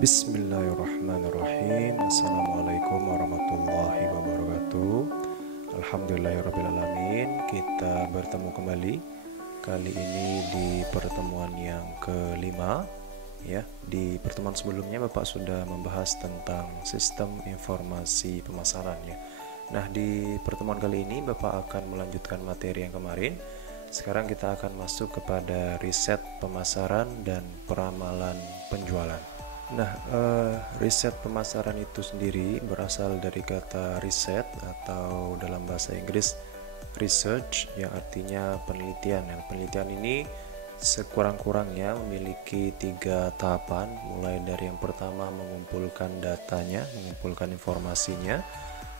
Bismillahirrahmanirrahim. Assalamualaikum warahmatullahi wabarakatuh. Alhamdulillahirrabbilalamin. Kita bertemu kembali kali ini di pertemuan yang kelima. Ya, di pertemuan sebelumnya Bapak sudah membahas tentang sistem informasi pemasaran ya. Nah, di pertemuan kali ini Bapak akan melanjutkan materi yang kemarin. Sekarang kita akan masuk kepada riset pemasaran dan peramalan penjualan. Nah, riset pemasaran itu sendiri berasal dari kata riset atau dalam bahasa Inggris research yang artinya penelitian. Yang penelitian ini sekurang-kurangnya memiliki 3 tahapan, mulai dari yang pertama mengumpulkan datanya, mengumpulkan informasinya,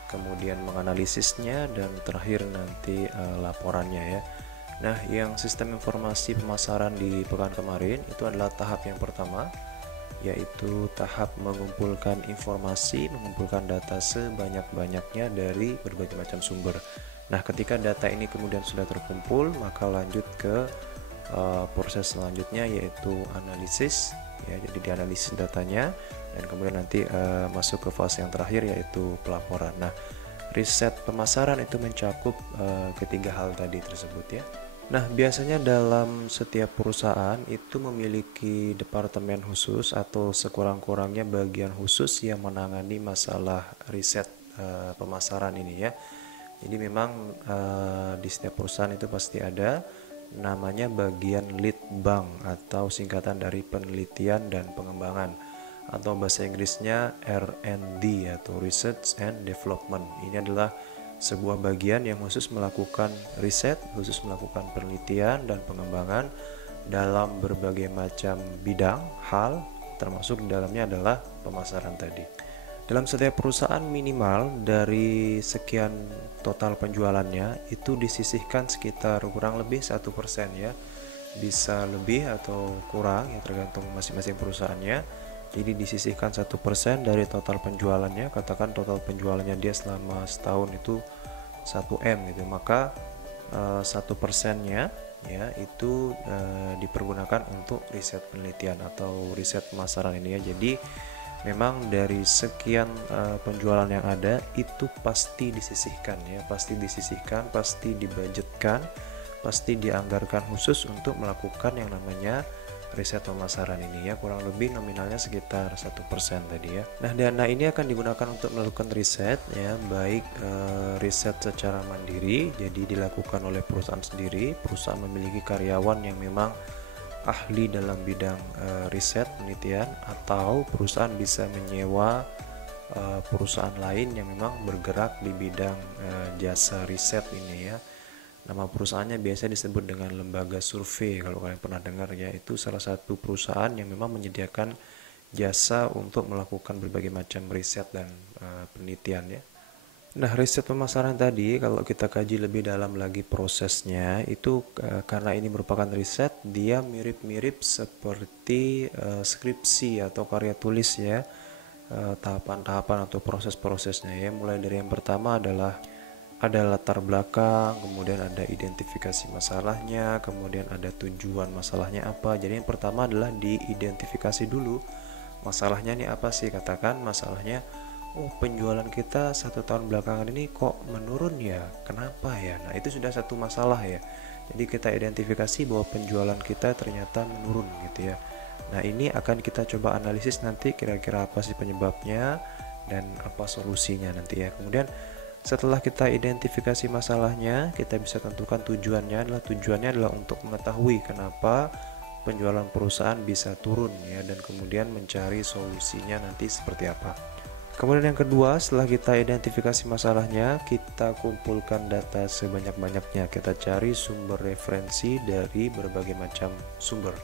kemudian menganalisisnya, dan terakhir nanti laporannya ya. Nah, yang sistem informasi pemasaran di pekan kemarin itu adalah tahap yang pertama, yaitu tahap mengumpulkan informasi, mengumpulkan data sebanyak-banyaknya dari berbagai macam sumber. Nah, ketika data ini kemudian sudah terkumpul, maka lanjut ke proses selanjutnya, yaitu analisis ya. Jadi dianalisis datanya dan kemudian nanti masuk ke fase yang terakhir, yaitu pelaporan. Nah, riset pemasaran itu mencakup ketiga hal tadi tersebut ya. Nah, biasanya dalam setiap perusahaan itu memiliki departemen khusus atau sekurang-kurangnya bagian khusus yang menangani masalah riset pemasaran ini ya. Jadi memang di setiap perusahaan itu pasti ada namanya bagian lead bank atau singkatan dari penelitian dan pengembangan, atau bahasa Inggrisnya R&D atau Research and Development. Ini adalah sebuah bagian yang khusus melakukan riset, khusus melakukan penelitian dan pengembangan dalam berbagai macam bidang, hal, termasuk di dalamnya adalah pemasaran tadi. Dalam setiap perusahaan minimal dari sekian total penjualannya itu disisihkan sekitar kurang lebih 1% ya. Bisa lebih atau kurang ya, tergantung masing-masing perusahaannya. Jadi disisihkan 1% dari total penjualannya. Katakan total penjualannya dia selama setahun itu 1M gitu, maka 1%-nya ya itu dipergunakan untuk riset penelitian atau riset pemasaran ini ya. Jadi memang dari sekian penjualan yang ada itu pasti disisihkan ya, pasti disisihkan, pasti dibudgetkan, pasti dianggarkan khusus untuk melakukan yang namanya riset pemasaran ini ya. Kurang lebih nominalnya sekitar 1% tadi ya. Nah, dana ini akan digunakan untuk melakukan riset ya, baik riset secara mandiri, jadi dilakukan oleh perusahaan sendiri. Perusahaan memiliki karyawan yang memang ahli dalam bidang riset penelitian, atau perusahaan bisa menyewa perusahaan lain yang memang bergerak di bidang jasa riset ini ya. Nama perusahaannya biasa disebut dengan lembaga survei, kalau kalian pernah dengar ya. Itu salah satu perusahaan yang memang menyediakan jasa untuk melakukan berbagai macam riset dan penelitian ya. Nah, riset pemasaran tadi kalau kita kaji lebih dalam lagi prosesnya itu karena ini merupakan riset, dia mirip-mirip seperti skripsi atau karya tulis ya. Tahapan-tahapan atau proses-prosesnya ya. Mulai dari yang pertama adalah ada latar belakang, kemudian ada identifikasi masalahnya, kemudian ada tujuan masalahnya apa. Jadi yang pertama adalah diidentifikasi dulu masalahnya nih apa sih. Katakan masalahnya, oh penjualan kita 1 tahun belakangan ini kok menurun ya, kenapa ya. Nah, itu sudah satu masalah ya. Jadi kita identifikasi bahwa penjualan kita ternyata menurun gitu ya. Nah, ini akan kita coba analisis nanti kira-kira apa sih penyebabnya dan apa solusinya nanti ya. Kemudian setelah kita identifikasi masalahnya, kita bisa tentukan tujuannya adalah untuk mengetahui kenapa penjualan perusahaan bisa turun ya, dan kemudian mencari solusinya nanti seperti apa. Kemudian yang kedua, setelah kita identifikasi masalahnya, kita kumpulkan data sebanyak-banyaknya. Kita cari sumber referensi dari berbagai macam sumber.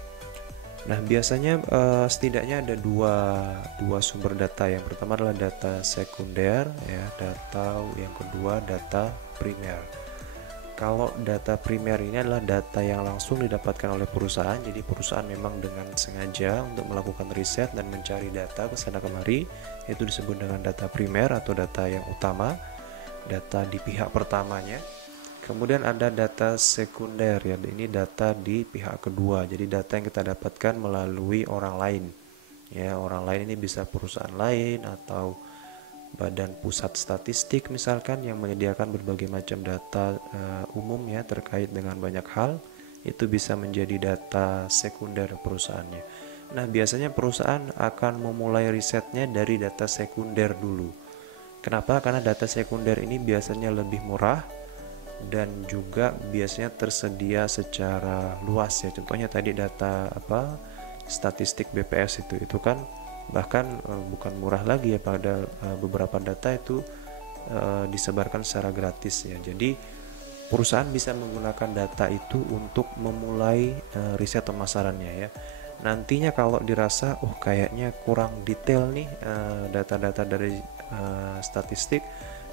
Nah, biasanya setidaknya ada dua sumber data. Yang pertama adalah data sekunder ya, data yang kedua data primer. Kalau data primer ini adalah data yang langsung didapatkan oleh perusahaan. Jadi perusahaan memang dengan sengaja untuk melakukan riset dan mencari data ke sana kemari, itu disebut dengan data primer atau data yang utama, data di pihak pertamanya. Kemudian ada data sekunder ya, ini data di pihak kedua. Jadi data yang kita dapatkan melalui orang lain. Ya, orang lain ini bisa perusahaan lain atau badan pusat statistik misalkan yang menyediakan berbagai macam data umum ya terkait dengan banyak hal, itu bisa menjadi data sekunder perusahaannya. Nah, biasanya perusahaan akan memulai risetnya dari data sekunder dulu. Kenapa? Karena data sekunder ini biasanya lebih murah dan juga biasanya tersedia secara luas ya. Contohnya tadi data statistik BPS itu kan bahkan bukan murah lagi ya, pada beberapa data itu disebarkan secara gratis ya. Jadi perusahaan bisa menggunakan data itu untuk memulai riset pemasarannya ya. Nantinya kalau dirasa kayaknya kurang detail nih data-data dari statistik,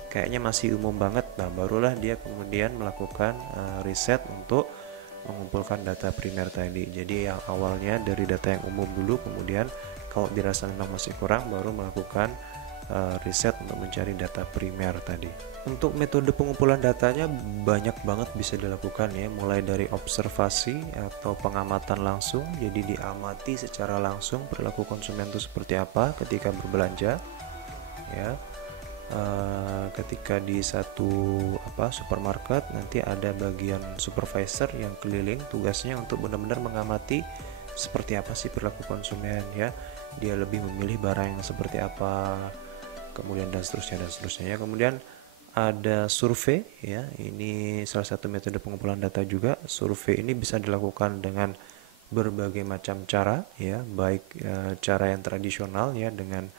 kayaknya masih umum banget, nah barulah dia kemudian melakukan riset untuk mengumpulkan data primer tadi. Jadi yang awalnya dari data yang umum dulu, kemudian kalau dirasa memang masih kurang, baru melakukan riset untuk mencari data primer tadi. Untuk metode pengumpulan datanya banyak banget bisa dilakukan ya, mulai dari observasi atau pengamatan langsung. Jadi diamati secara langsung perilaku konsumen itu seperti apa ketika berbelanja ya. Ketika di satu supermarket, nanti ada bagian supervisor yang keliling, tugasnya untuk benar-benar mengamati seperti apa sih perilaku konsumen ya, dia lebih memilih barang yang seperti apa, kemudian dan seterusnya ya. Kemudian ada survei ya, ini salah satu metode pengumpulan data juga. Survei ini bisa dilakukan dengan berbagai macam cara ya, baik cara yang tradisional ya dengan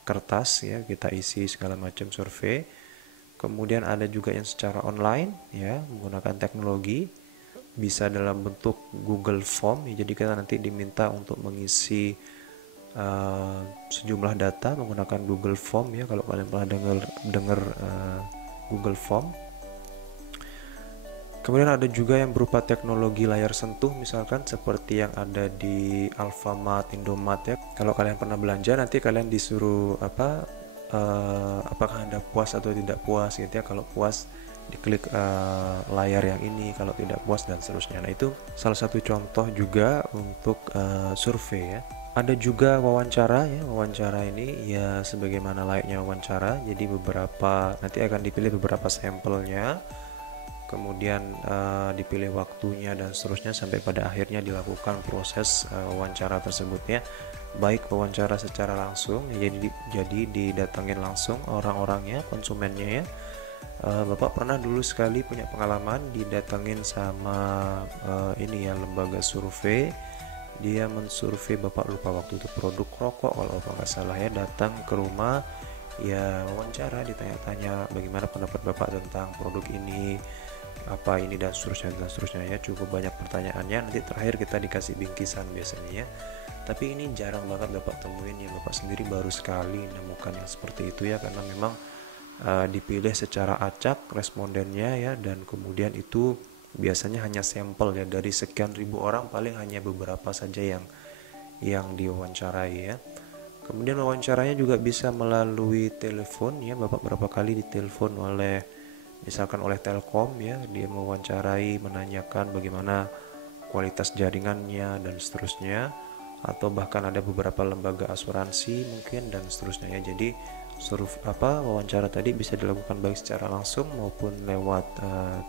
kertas ya, kita isi segala macam survei. Kemudian ada juga yang secara online ya, menggunakan teknologi, bisa dalam bentuk Google Form ya. Jadi kita nanti diminta untuk mengisi sejumlah data menggunakan Google Form ya, kalau kalian pernah dengar Google Form. Kemudian ada juga yang berupa teknologi layar sentuh, misalkan seperti yang ada di Alfamart, Indomart ya. Kalau kalian pernah belanja, nanti kalian disuruh apakah Anda puas atau tidak puas gitu ya. Kalau puas diklik layar yang ini, kalau tidak puas dan seterusnya. Nah, itu salah satu contoh juga untuk survei ya. Ada juga wawancara ya. Wawancara ini ya sebagaimana layaknya wawancara. Jadi nanti akan dipilih beberapa sampelnya, kemudian dipilih waktunya dan seterusnya, sampai pada akhirnya dilakukan proses wawancara tersebut ya. Baik wawancara secara langsung, jadi didatangin langsung orang-orangnya, konsumennya ya. Bapak pernah dulu sekali punya pengalaman didatangin sama ini ya, lembaga survei. Dia mensurvei, Bapak lupa waktu itu produk rokok kalau nggak salah ya, datang ke rumah ya, wawancara, ditanya-tanya bagaimana pendapat Bapak tentang produk ini, apa ini dan seterusnya ya. Cukup banyak pertanyaannya, nanti terakhir kita dikasih bingkisan biasanya ya. Tapi ini jarang banget Bapak temuin ya, Bapak sendiri baru sekali menemukan yang seperti itu ya, karena memang dipilih secara acak respondennya ya, dan kemudian itu biasanya hanya sampel ya, dari sekian ribu orang paling hanya beberapa saja yang diwawancarai ya. Kemudian wawancaranya juga bisa melalui telepon ya, Bapak berapa kali ditelepon misalkan oleh Telkom ya, dia mewawancarai, menanyakan bagaimana kualitas jaringannya dan seterusnya, atau bahkan ada beberapa lembaga asuransi mungkin dan seterusnya ya. Jadi wawancara tadi bisa dilakukan baik secara langsung maupun lewat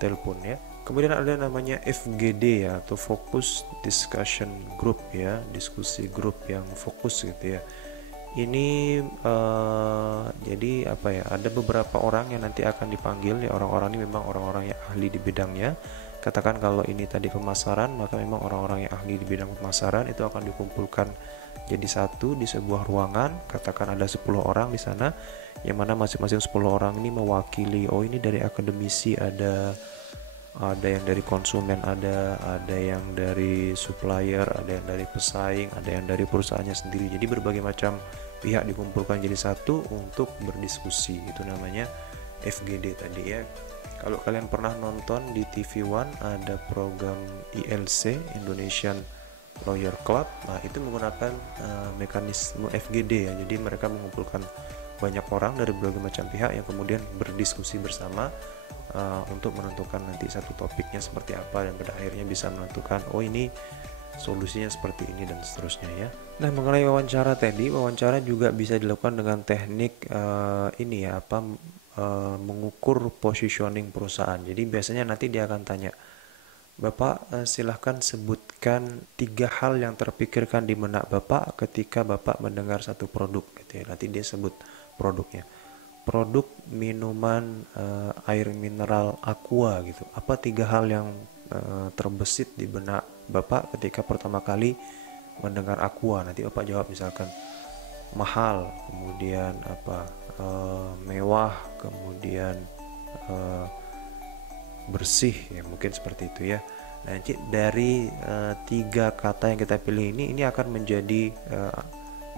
telepon ya. Kemudian ada namanya FGD ya, atau Focus Discussion Group ya, diskusi grup yang fokus gitu ya. Ini jadi ada beberapa orang yang nanti akan dipanggil ya. Orang-orang ini memang orang-orang yang ahli di bidangnya. Katakan kalau ini tadi pemasaran, maka memang orang-orang yang ahli di bidang pemasaran itu akan dikumpulkan jadi satu di sebuah ruangan. Katakan ada 10 orang di sana, yang mana masing-masing 10 orang ini mewakili, ini dari akademisi, ada yang dari konsumen, ada yang dari supplier, ada yang dari pesaing, ada yang dari perusahaannya sendiri. Jadi berbagai macam pihak dikumpulkan jadi satu untuk berdiskusi. Itu namanya FGD tadi ya. Kalau kalian pernah nonton di TV One, ada program ILC, Indonesian Lawyer Club. Nah, itu menggunakan mekanisme FGD ya. Jadi mereka mengumpulkan banyak orang dari berbagai macam pihak yang kemudian berdiskusi bersama untuk menentukan nanti satu topiknya seperti apa, dan pada akhirnya bisa menentukan ini solusinya seperti ini dan seterusnya ya. Nah, mengenai wawancara tadi, wawancara juga bisa dilakukan dengan teknik ini ya, mengukur positioning perusahaan. Jadi biasanya nanti dia akan tanya, Bapak silahkan sebutkan 3 hal yang terpikirkan di benak Bapak ketika Bapak mendengar satu produk gitu ya. Nanti dia sebut produknya. Produk minuman air mineral Aqua gitu. Apa 3 hal yang terbesit di benak Bapak ketika pertama kali mendengar Aqua? Nanti Bapak jawab misalkan mahal, kemudian mewah, kemudian bersih ya, mungkin seperti itu ya. Nah, dari 3 kata yang kita pilih ini akan menjadi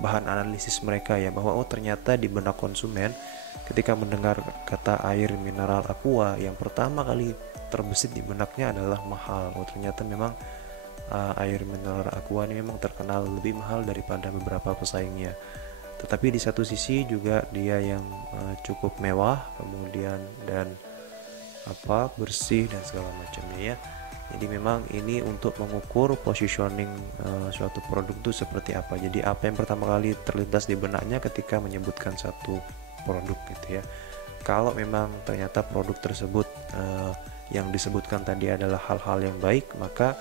bahan analisis mereka ya, bahwa oh ternyata di benak konsumen ketika mendengar kata air mineral Aqua, yang pertama kali terbesit di benaknya adalah mahal. Oh ternyata memang air mineral Aqua ini memang terkenal lebih mahal daripada beberapa pesaingnya. Tetapi di satu sisi juga dia yang cukup mewah, kemudian dan bersih dan segala macamnya ya. Jadi memang ini untuk mengukur positioning suatu produk itu seperti apa. Jadi apa yang pertama kali terlintas di benaknya ketika menyebutkan satu produk gitu ya. Kalau memang ternyata produk tersebut yang disebutkan tadi adalah hal-hal yang baik, maka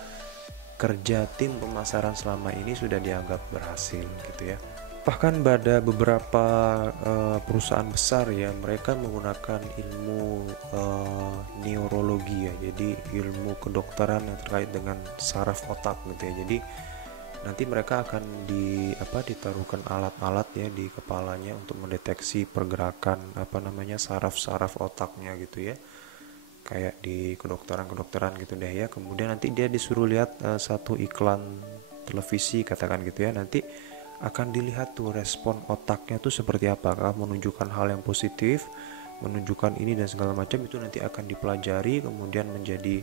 kerja tim pemasaran selama ini sudah dianggap berhasil gitu ya. Bahkan pada beberapa perusahaan besar ya, mereka menggunakan ilmu neurologi ya, jadi ilmu kedokteran yang terkait dengan saraf otak gitu ya. Jadi nanti mereka akan ditaruhkan alat-alat ya di kepalanya untuk mendeteksi pergerakan saraf-saraf otaknya gitu ya, kayak di kedokteran gitu deh ya. Kemudian nanti dia disuruh lihat satu iklan televisi katakan gitu ya, nanti akan dilihat tuh respon otaknya tuh seperti apa, apakah menunjukkan hal yang positif, menunjukkan ini dan segala macam. Itu nanti akan dipelajari kemudian menjadi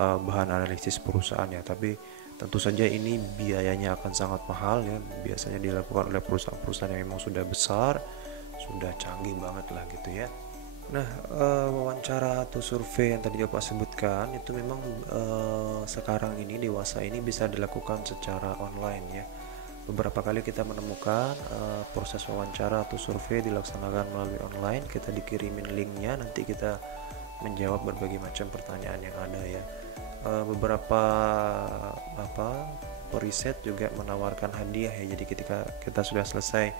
bahan analisis perusahaan ya. Tapi tentu saja ini biayanya akan sangat mahal ya, biasanya dilakukan oleh perusahaan-perusahaan yang memang sudah besar, sudah canggih banget lah gitu ya. Nah, wawancara atau survei yang tadi Bapak sebutkan itu memang sekarang ini dewasa ini bisa dilakukan secara online ya. Beberapa kali kita menemukan proses wawancara atau survei dilaksanakan melalui online. Kita dikirimin linknya, nanti kita menjawab berbagai macam pertanyaan yang ada ya. Beberapa periset juga menawarkan hadiah ya. Jadi ketika kita sudah selesai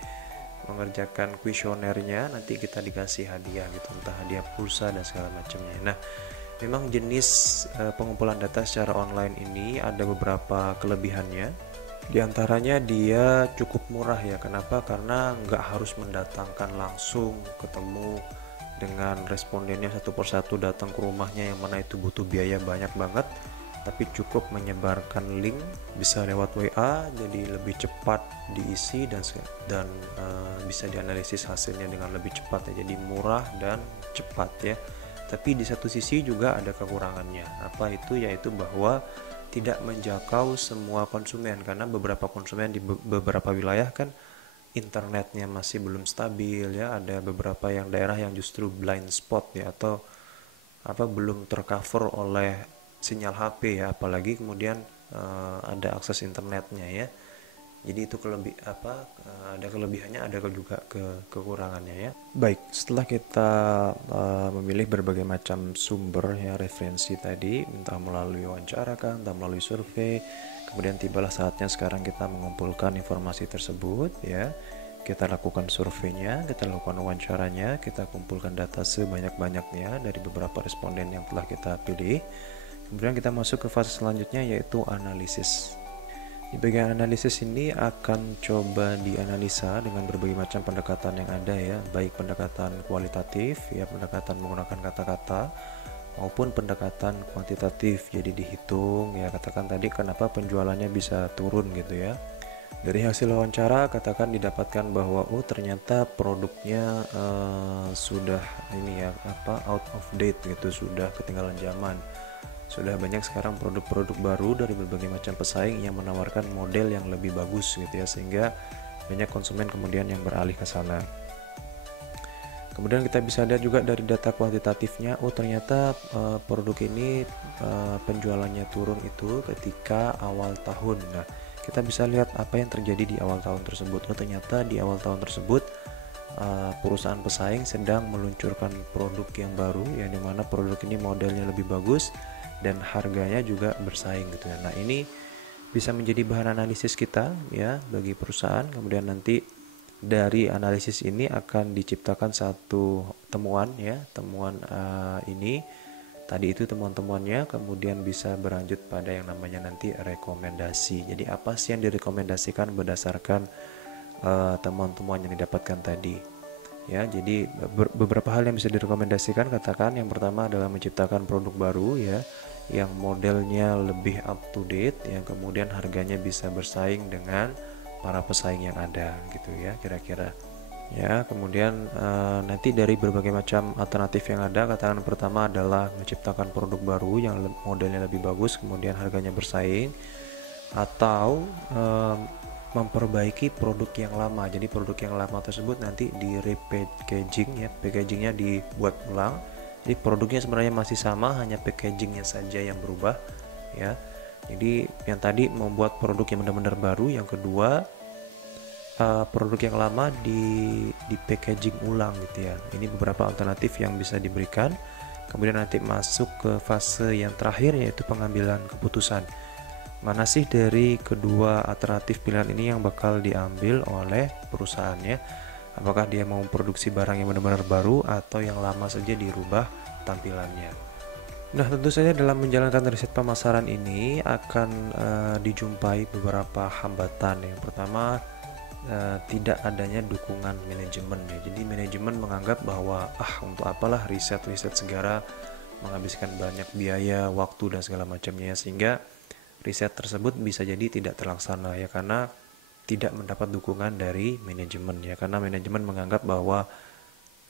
mengerjakan kuesionernya, nanti kita dikasih hadiah gitu, entah hadiah pulsa dan segala macamnya. Nah, memang jenis pengumpulan data secara online ini ada beberapa kelebihannya. Di antaranya dia cukup murah ya. Kenapa? Karena nggak harus mendatangkan langsung ketemu dengan respondennya satu persatu, datang ke rumahnya, yang mana itu butuh biaya banyak banget. Tapi cukup menyebarkan link, bisa lewat WA, jadi lebih cepat diisi dan bisa dianalisis hasilnya dengan lebih cepat ya. Jadi murah dan cepat ya. Tapi di satu sisi juga ada kekurangannya. Apa itu? Yaitu bahwa tidak menjangkau semua konsumen, karena beberapa konsumen di beberapa wilayah kan internetnya masih belum stabil ya. Ada beberapa yang daerah yang justru blind spot ya, atau belum tercover oleh sinyal HP ya, apalagi kemudian ada akses internetnya ya. Jadi itu ada kelebihannya, ada juga kekurangannya ya. Baik, setelah kita memilih berbagai macam sumber ya, referensi tadi, entah melalui wawancara kan, entah melalui survei, kemudian tibalah saatnya sekarang kita mengumpulkan informasi tersebut ya. Kita lakukan surveinya, kita lakukan wawancaranya, kita kumpulkan data sebanyak-banyaknya dari beberapa responden yang telah kita pilih. Kemudian kita masuk ke fase selanjutnya, yaitu analisis. Di bagian analisis ini akan coba dianalisa dengan berbagai macam pendekatan yang ada ya, baik pendekatan kualitatif ya, pendekatan menggunakan kata-kata, maupun pendekatan kuantitatif, jadi dihitung ya. Katakan tadi kenapa penjualannya bisa turun gitu ya. Dari hasil wawancara katakan didapatkan bahwa oh ternyata produknya sudah out of date gitu, sudah ketinggalan zaman. Sudah banyak sekarang produk-produk baru dari berbagai macam pesaing yang menawarkan model yang lebih bagus gitu ya, sehingga banyak konsumen kemudian yang beralih ke sana. Kemudian kita bisa lihat juga dari data kuantitatifnya, oh ternyata produk ini penjualannya turun itu ketika awal tahun. Nah, kita bisa lihat apa yang terjadi di awal tahun tersebut. Oh ternyata di awal tahun tersebut perusahaan pesaing sedang meluncurkan produk yang baru, yang dimana produk ini modelnya lebih bagus dan harganya juga bersaing gitu ya. Nah ini bisa menjadi bahan analisis kita ya bagi perusahaan. Kemudian nanti dari analisis ini akan diciptakan satu temuan ya, temuan ini tadi itu temuan-temuannya, kemudian bisa berlanjut pada yang namanya nanti rekomendasi. Jadi apa sih yang direkomendasikan berdasarkan temuan-temuan yang didapatkan tadi ya. Jadi beberapa hal yang bisa direkomendasikan, katakan yang pertama adalah menciptakan produk baru ya, yang modelnya lebih up to date, yang kemudian harganya bisa bersaing dengan para pesaing yang ada gitu ya kira-kira ya. Kemudian nanti dari berbagai macam alternatif yang ada, katakan pertama adalah menciptakan produk baru yang modelnya lebih bagus kemudian harganya bersaing, atau memperbaiki produk yang lama. Jadi produk yang lama tersebut nanti di repackaging ya, packagingnya dibuat ulang. Jadi produknya sebenarnya masih sama, hanya packagingnya saja yang berubah ya. Jadi yang tadi membuat produk yang benar-benar baru, yang kedua produk yang lama di packaging ulang gitu ya. Ini beberapa alternatif yang bisa diberikan. Kemudian nanti masuk ke fase yang terakhir, yaitu pengambilan keputusan. Mana sih dari kedua alternatif pilihan ini yang bakal diambil oleh perusahaannya? Apakah dia mau memproduksi barang yang benar-benar baru atau yang lama saja dirubah tampilannya? Nah, tentu saja dalam menjalankan riset pemasaran ini akan dijumpai beberapa hambatan. Yang pertama, tidak adanya dukungan manajemen ya. Jadi manajemen menganggap bahwa untuk apalah riset segala, menghabiskan banyak biaya, waktu dan segala macamnya, sehingga riset tersebut bisa jadi tidak terlaksana ya, karena tidak mendapat dukungan dari manajemen ya. Karena manajemen menganggap bahwa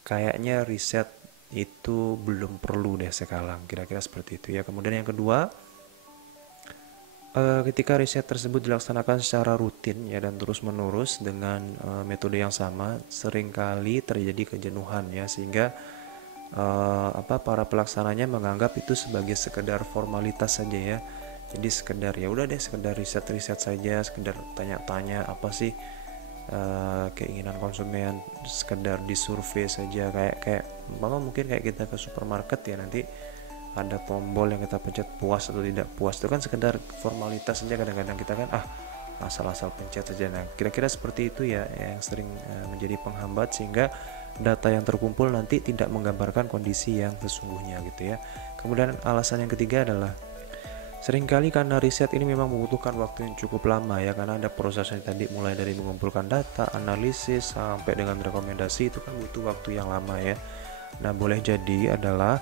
kayaknya riset itu belum perlu deh sekarang, kira-kira seperti itu ya. Kemudian yang kedua, ketika riset tersebut dilaksanakan secara rutin ya dan terus menerus dengan metode yang sama, seringkali terjadi kejenuhan ya, sehingga para pelaksananya menganggap itu sebagai sekedar formalitas saja ya. Jadi sekedar ya udah deh, sekedar riset saja, sekedar tanya-tanya apa sih keinginan konsumen, sekedar disurvei saja, kayak mungkin kayak kita ke supermarket ya, nanti ada tombol yang kita pencet puas atau tidak puas, itu kan sekedar formalitas saja. Kadang-kadang kita kan asal-asal pencet saja. Nah kira-kira seperti itu ya yang sering menjadi penghambat, sehingga data yang terkumpul nanti tidak menggambarkan kondisi yang sesungguhnya gitu ya. Kemudian alasan yang ketiga adalah seringkali karena riset ini memang membutuhkan waktu yang cukup lama ya, karena ada prosesnya tadi, mulai dari mengumpulkan data, analisis, sampai dengan rekomendasi, itu kan butuh waktu yang lama ya. Nah boleh jadi adalah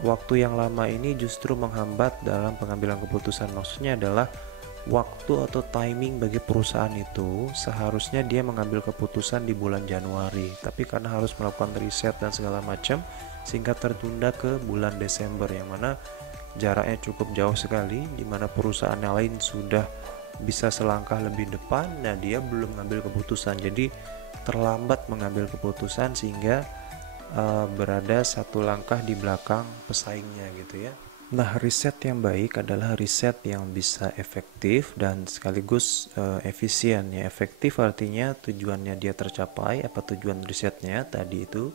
waktu yang lama ini justru menghambat dalam pengambilan keputusan. Maksudnya adalah waktu atau timing bagi perusahaan itu seharusnya dia mengambil keputusan di bulan Januari, tapi karena harus melakukan riset dan segala macam, sehingga tertunda ke bulan Desember, yang mana jaraknya cukup jauh sekali, di mana perusahaan yang lain sudah bisa selangkah lebih depan. Nah dia belum mengambil keputusan, jadi terlambat mengambil keputusan, sehingga berada satu langkah di belakang pesaingnya gitu ya. Nah riset yang baik adalah riset yang bisa efektif dan sekaligus efisien ya. Efektif artinya tujuannya dia tercapai, apa tujuan risetnya tadi itu,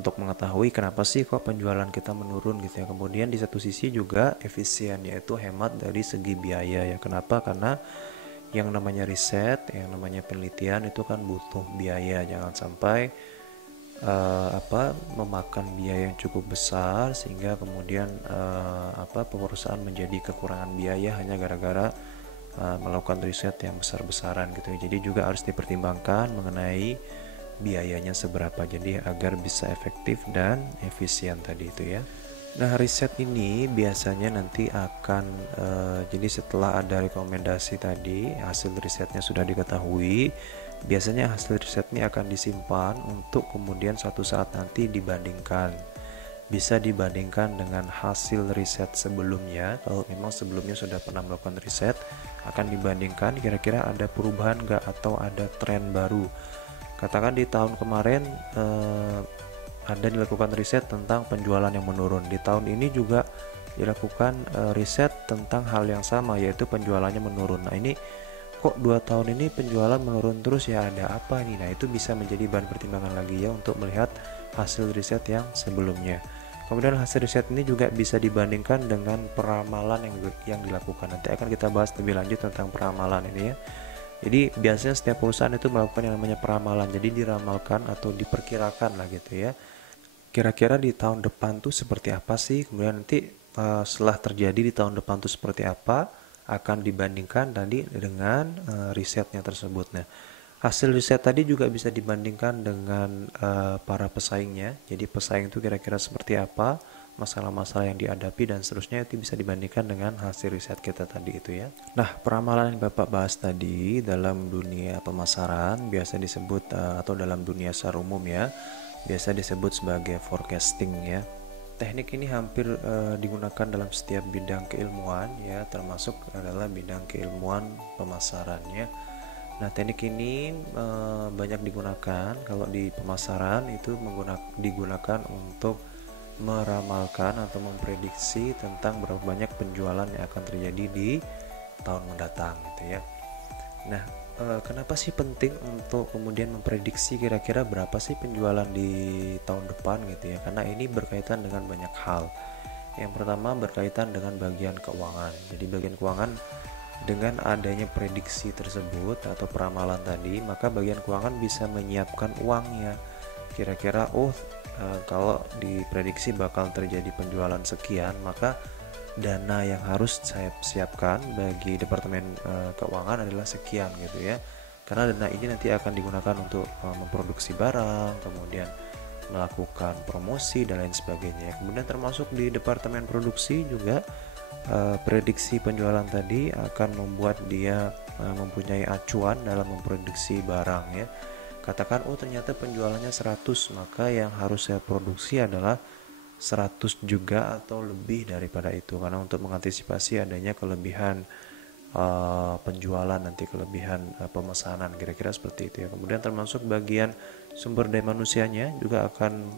untuk mengetahui kenapa sih kok penjualan kita menurun gitu ya. Kemudian di satu sisi juga efisien, yaitu hemat dari segi biaya ya. Kenapa? Karena yang namanya riset, yang namanya penelitian itu kan butuh biaya. Jangan sampai memakan biaya yang cukup besar, sehingga kemudian perusahaan menjadi kekurangan biaya hanya gara-gara melakukan riset yang besar-besaran gitu ya. Jadi juga harus dipertimbangkan mengenai biayanya seberapa, jadi agar bisa efektif dan efisien tadi itu ya. Nah riset ini biasanya nanti akan jadi setelah ada rekomendasi tadi, hasil risetnya sudah diketahui, biasanya hasil riset ini akan disimpan untuk kemudian suatu saat nanti dibandingkan. Bisa dibandingkan dengan hasil riset sebelumnya. Kalau memang sebelumnya sudah pernah melakukan riset, akan dibandingkan kira-kira ada perubahan nggak atau ada tren baru. Katakan di tahun kemarin ada dilakukan riset tentang penjualan yang menurun, di tahun ini juga dilakukan riset tentang hal yang sama, yaitu penjualannya menurun. Nah ini kok 2 tahun ini penjualan menurun terus ya, ada apa nih? Nah itu bisa menjadi bahan pertimbangan lagi ya untuk melihat hasil riset yang sebelumnya. Kemudian hasil riset ini juga bisa dibandingkan dengan peramalan yang dilakukan. Nanti akan kita bahas lebih lanjut tentang peramalan ini ya. Jadi biasanya setiap perusahaan itu melakukan yang namanya peramalan. Jadi diramalkan atau diperkirakan lah gitu ya. Kira-kira di tahun depan tuh seperti apa sih? Kemudian nanti setelah terjadi di tahun depan tuh seperti apa, akan dibandingkan tadi dengan risetnya tersebut. Nah, hasil riset tadi juga bisa dibandingkan dengan para pesaingnya. Jadi pesaing itu kira-kira seperti apa, masalah-masalah yang dihadapi dan seterusnya, itu bisa dibandingkan dengan hasil riset kita tadi itu ya. Nah, peramalan yang Bapak bahas tadi dalam dunia pemasaran biasa disebut atau dalam dunia secara umum ya, biasa disebut sebagai forecasting ya. Teknik ini hampir digunakan dalam setiap bidang keilmuan ya, termasuk adalah bidang keilmuan pemasarannya. Nah, teknik ini banyak digunakan kalau di pemasaran itu digunakan untuk meramalkan atau memprediksi tentang berapa banyak penjualan yang akan terjadi di tahun mendatang gitu ya. Nah, kenapa sih penting untuk kemudian memprediksi kira-kira berapa sih penjualan di tahun depan gitu ya? Karena ini berkaitan dengan banyak hal. Yang pertama berkaitan dengan bagian keuangan. Jadi bagian keuangan, dengan adanya prediksi tersebut atau peramalan tadi, maka bagian keuangan bisa menyiapkan uangnya. Kira-kira kalau diprediksi bakal terjadi penjualan sekian, maka dana yang harus saya siapkan bagi departemen keuangan adalah sekian gitu ya. Karena dana ini nanti akan digunakan untuk memproduksi barang, kemudian melakukan promosi dan lain sebagainya. Kemudian termasuk di departemen produksi juga prediksi penjualan tadi akan membuat dia mempunyai acuan dalam memproduksi barang ya. Katakan ternyata penjualannya 100, maka yang harus saya produksi adalah 100 juga atau lebih daripada itu, karena untuk mengantisipasi adanya kelebihan penjualan nanti, kelebihan pemesanan, kira-kira seperti itu ya. Kemudian termasuk bagian sumber daya manusianya juga akan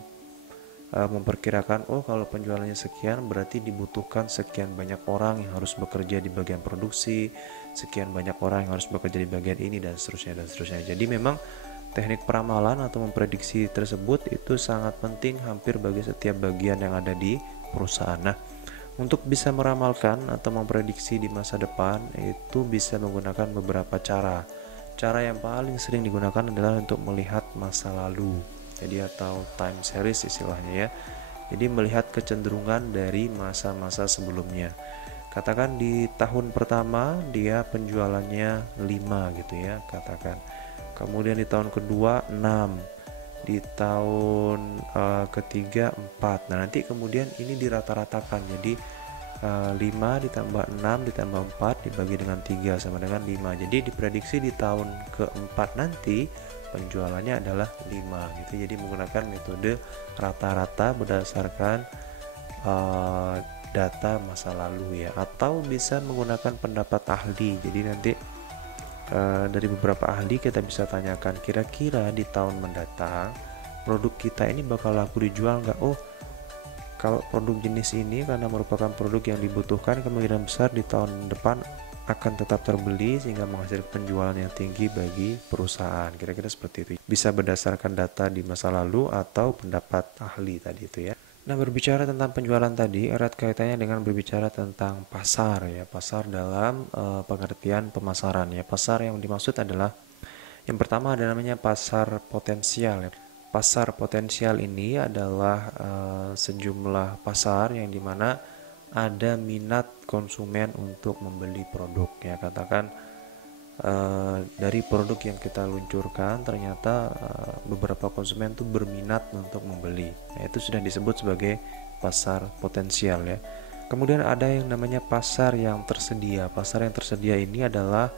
memperkirakan kalau penjualannya sekian berarti dibutuhkan sekian banyak orang yang harus bekerja di bagian produksi, sekian banyak orang yang harus bekerja di bagian ini dan seterusnya dan seterusnya. Jadi memang teknik peramalan atau memprediksi tersebut itu sangat penting hampir bagi setiap bagian yang ada di perusahaan. Nah, untuk bisa meramalkan atau memprediksi di masa depan itu bisa menggunakan beberapa cara. Cara yang paling sering digunakan adalah untuk melihat masa lalu. Jadi atau time series istilahnya ya. Jadi melihat kecenderungan dari masa-masa sebelumnya. Katakan di tahun pertama dia penjualannya 5 gitu ya, katakan. Kemudian di tahun kedua 6, di tahun ketiga 4. Nah, nanti kemudian ini dirata-ratakan. Jadi 5 ditambah 6 ditambah 4 dibagi dengan 3 sama dengan 5. Jadi diprediksi di tahun keempat nanti penjualannya adalah 5 gitu. Jadi menggunakan metode rata-rata berdasarkan data masa lalu ya, atau bisa menggunakan pendapat ahli. Jadi nanti dari beberapa ahli kita bisa tanyakan, kira-kira di tahun mendatang produk kita ini bakal laku dijual nggak? Kalau produk jenis ini karena merupakan produk yang dibutuhkan, kemungkinan besar di tahun depan akan tetap terbeli sehingga menghasilkan penjualan yang tinggi bagi perusahaan. Kira-kira seperti itu. Bisa berdasarkan data di masa lalu atau pendapat ahli tadi itu ya. Nah, berbicara tentang penjualan tadi erat kaitannya dengan berbicara tentang pasar ya. Pasar dalam pengertian pemasaran ya. Pasar yang dimaksud adalah yang pertama ada namanya pasar potensial ya. Pasar potensial ini adalah sejumlah pasar yang dimana ada minat konsumen untuk membeli produk ya. Katakan dari produk yang kita luncurkan ternyata beberapa konsumen tuh berminat untuk membeli. Nah, itu sudah disebut sebagai pasar potensial ya. Kemudian ada yang namanya pasar yang tersedia. Pasar yang tersedia ini adalah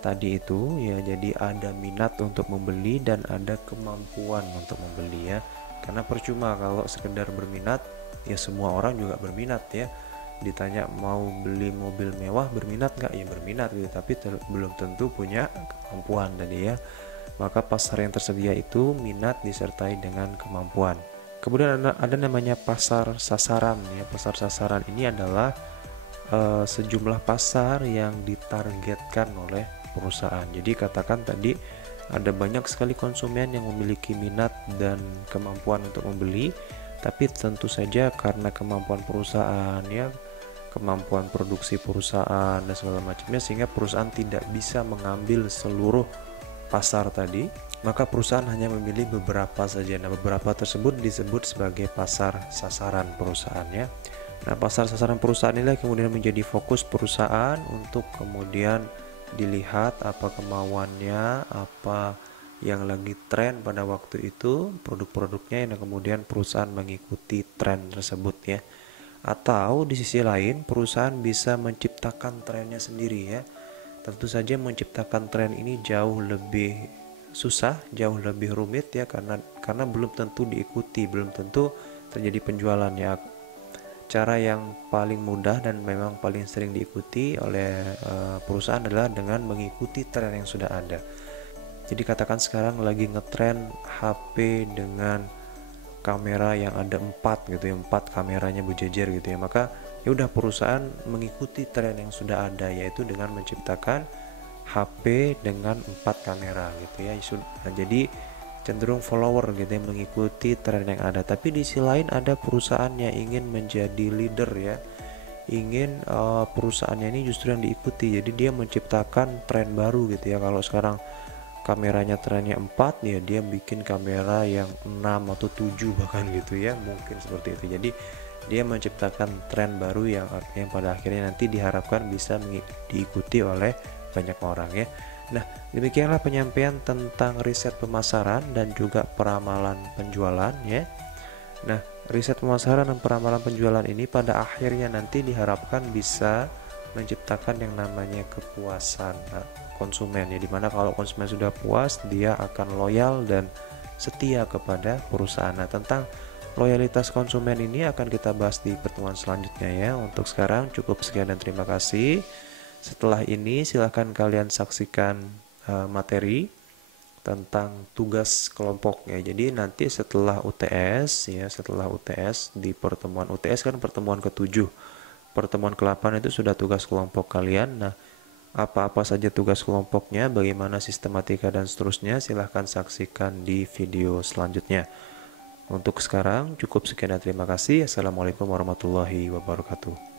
tadi itu ya, jadi ada minat untuk membeli dan ada kemampuan untuk membeli ya. Karena percuma kalau sekedar berminat, ya semua orang juga berminat ya. Ditanya mau beli mobil mewah, berminat nggak? Ya berminat gitu, tapi belum tentu punya kemampuan tadi ya. Maka pasar yang tersedia itu minat disertai dengan kemampuan. Kemudian ada namanya pasar sasaran ya. Pasar sasaran ini adalah sejumlah pasar yang ditargetkan oleh perusahaan. Jadi katakan tadi ada banyak sekali konsumen yang memiliki minat dan kemampuan untuk membeli, tapi tentu saja karena kemampuan perusahaan ya, kemampuan produksi perusahaan dan segala macamnya, sehingga perusahaan tidak bisa mengambil seluruh pasar tadi, maka perusahaan hanya memilih beberapa saja. Nah, beberapa tersebut disebut sebagai pasar sasaran perusahaannya. Nah, pasar sasaran perusahaan inilah kemudian menjadi fokus perusahaan untuk kemudian dilihat apa kemauannya, apa yang lagi tren pada waktu itu, produk-produknya, yang kemudian perusahaan mengikuti tren tersebut ya. Atau di sisi lain perusahaan bisa menciptakan trennya sendiri ya. Tentu saja menciptakan tren ini jauh lebih susah, jauh lebih rumit ya, karena belum tentu diikuti, belum tentu terjadi penjualan ya. Cara yang paling mudah dan memang paling sering diikuti oleh perusahaan adalah dengan mengikuti tren yang sudah ada. Jadi katakan sekarang lagi ngetren HP dengan kamera yang ada 4 gitu ya, 4 kameranya berjejer gitu ya, maka ya udah perusahaan mengikuti tren yang sudah ada, yaitu dengan menciptakan HP dengan 4 kamera gitu ya. Nah, jadi cenderung follower gitu ya, mengikuti tren yang ada. Tapi di sisi lain ada perusahaan yang ingin menjadi leader ya, ingin perusahaannya ini justru yang diikuti, jadi dia menciptakan tren baru gitu ya. Kalau sekarang kameranya trennya 4 ya, dia bikin kamera yang 6 atau 7 bahkan gitu ya, mungkin seperti itu. Jadi dia menciptakan tren baru yang pada akhirnya nanti diharapkan bisa diikuti oleh banyak orang ya. Nah, demikianlah penyampaian tentang riset pemasaran dan juga peramalan penjualan ya. Nah, riset pemasaran dan peramalan penjualan ini pada akhirnya nanti diharapkan bisa menciptakan yang namanya kepuasan konsumen ya, dimana kalau konsumen sudah puas, dia akan loyal dan setia kepada perusahaan. Nah, tentang loyalitas konsumen ini akan kita bahas di pertemuan selanjutnya ya. Untuk sekarang cukup sekian dan terima kasih. Setelah ini silahkan kalian saksikan materi tentang tugas kelompok ya. Jadi nanti setelah UTS ya, setelah UTS di pertemuan UTS kan pertemuan ke-7, pertemuan ke-8 itu sudah tugas kelompok kalian. Nah, apa-apa saja tugas kelompoknya, bagaimana sistematika dan seterusnya, silahkan saksikan di video selanjutnya. Untuk sekarang cukup sekian dan terima kasih. Assalamualaikum warahmatullahi wabarakatuh.